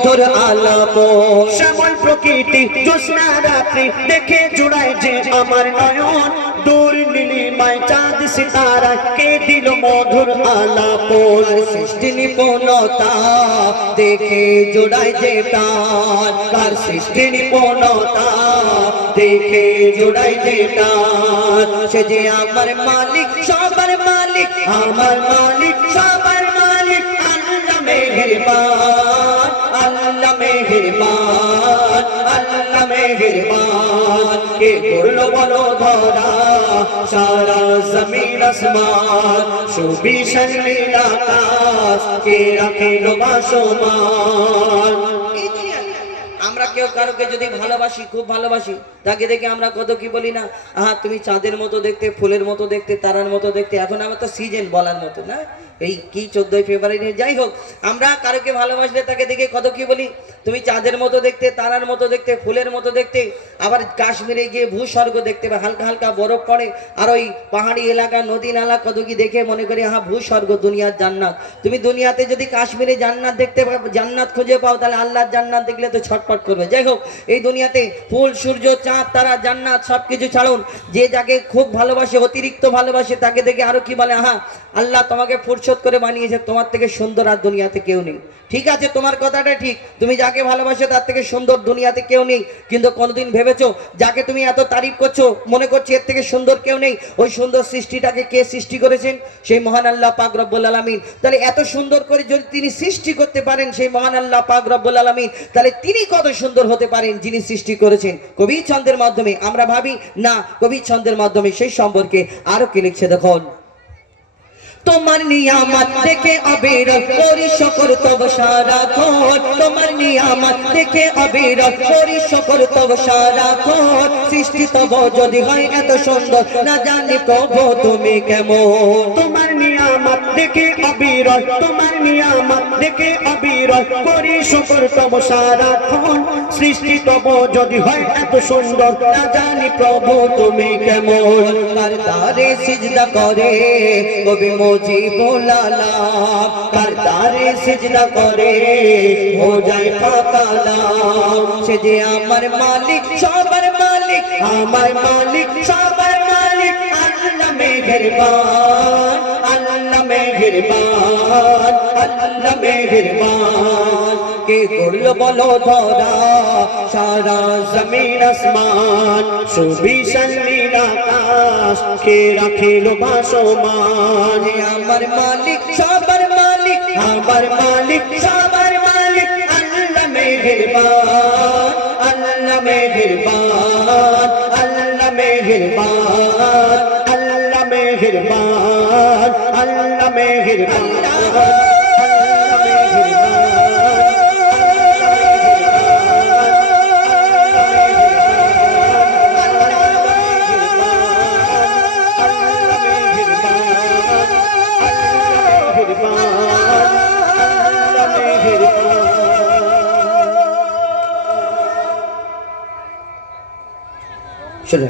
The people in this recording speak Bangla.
মধুর আলাপ শ্যামল প্রকৃতি জ্যোৎস্না রাত্রি দেখে জুড়ায় যে আমার নয়ন দূর নীলিমায় চাঁদ সিতারা কে দিল মধুর আলাপ সৃষ্টি নিপুণতা দেখে জোড়ায় যে প্রাণ তার সৃষ্টি নিপুণতা দেখে জোড়ায় যে প্রাণ সে যে আমার মালিক সবার মালিক আমার মালিক সবার মালিক আল্লাহ মেহেরবান আল্লাহ মেহেরবান আল্লাহ মেহেরবান কে করলো বলো ধরা সারা জমিন আসমান সুবিশাল নীল আকাশ কে রাখিলো ভাসমান। আমরা কেউ কারোকে যদি ভালোবাসি খুব ভালোবাসি তাকে দেখে আমরা কত কি বলি না আহা তুমি চাঁদের মতো দেখতে ফুলের মতো দেখতে তারার মতো দেখতে এখন আমার তো সিজন বলার মতো না এই কি 14 ফেব্রুয়ারি যাই হোক আমরা কারোকে ভালোবাসলে তাকে দেখে কত কি বলি তুমি চাঁদের মতো দেখতে তারার মতো দেখতে ফুলের মতো দেখতে আবার কাশ্মীরে গিয়ে ভূস্বর্গ দেখতে পাবে হালকা হালকা বরফ পড়ে আর ওই পাহাড়ি এলাকা নদী নালা কত কি দেখে মনে করি হ্যাঁ ভূস্বর্গ দুনিয়ার জান্নাত তুমি দুনিয়াতে যদি কাশ্মীরে জান্নাত দেখতে পাও জান্নাত খুঁজে পাও তাহলে আল্লাহর জান্নাত দেখলে তো ছটফট করবে। যাই হোক এই দুনিয়াতে ফুল সূর্য চাঁদ তারা জান্নাত সবকিছু ছাড়ুন যে যাকে খুব ভালোবাসে অতিরিক্ত ভালোবাসে তাকে দেখে আরো কি বলে আহা আল্লাহ তোমাকে ফুরসত করে বানিয়েছে তোমার থেকে সুন্দর আর দুনিয়াতে কেউ নেই। ঠিক আছে তোমার কথাটা ঠিক তুমি যাকে ভালোবাসো তার থেকে সুন্দর দুনিয়াতে কেউ নেই কিন্তু কোনোদিন ভেবেছো যাকে তুমি এত তারিফ করছো মনে করছো এর থেকে সুন্দর কেউ নেই ওই সুন্দর সৃষ্টিটাকে কে সৃষ্টি করেছেন সেই মহান আল্লাহ পাক রব্বুল আলামিন। তাহলে এত সুন্দর করে যদি তিনি সৃষ্টি করতে পারেন সেই মহান আল্লাহ পাক রব্বুল আলামিন তাহলে তিনি কত সুন্দর হতে পারেন যিনি সৃষ্টি করেছেন। কবি ছন্দের মাধ্যমে আমরা ভাবি না কবি ছন্দের মাধ্যমে সেই সম্পর্কে আরো কি লিখছে দেখুন তোমার নিয়ামত দেখে অবিরল করি শুকর তব সারাক্ষণ তোমার নিয়ামত দেখে অবিরল করি শুকর তব সারাক্ষণ সৃষ্টি তব যদি হয় এত সুন্দর না জানি প্রভু তুমি কেমন তোমার নিয়ামত দেখে অবিরল তোমার নিয়ামত দেখে অবিরল করি শুকর তব সারাক্ষণ সৃষ্টি তব যদি হয় এত সুন্দর না জানি প্রভু তুমি কেমন করতারে সিজদা করে কবি মুজিবুল্লাহ করতারে সিজদা করে হো যায় পাকালাম সে যে আমার মালিক সবার মালিক আমার মালিক সবার মালিক আল্লাহ মেহেরবান আল্লাহ মেহেরবান আল্লাহ মেহেরবান কে করলো বলো ধরা সারা জমিন আসমান সুবিশাল নীল আকাশ কে রাখিলো ভাসমান আমার মালিক সবার মালিক আমার মালিক সবার মালিক আল্লাহ মেহেরবান আল্লাহ মেহেরবান আল্লাহ মেহেরবান আল্লাহ মেহেরবান আল্লাহ মেহেরবান শুনুন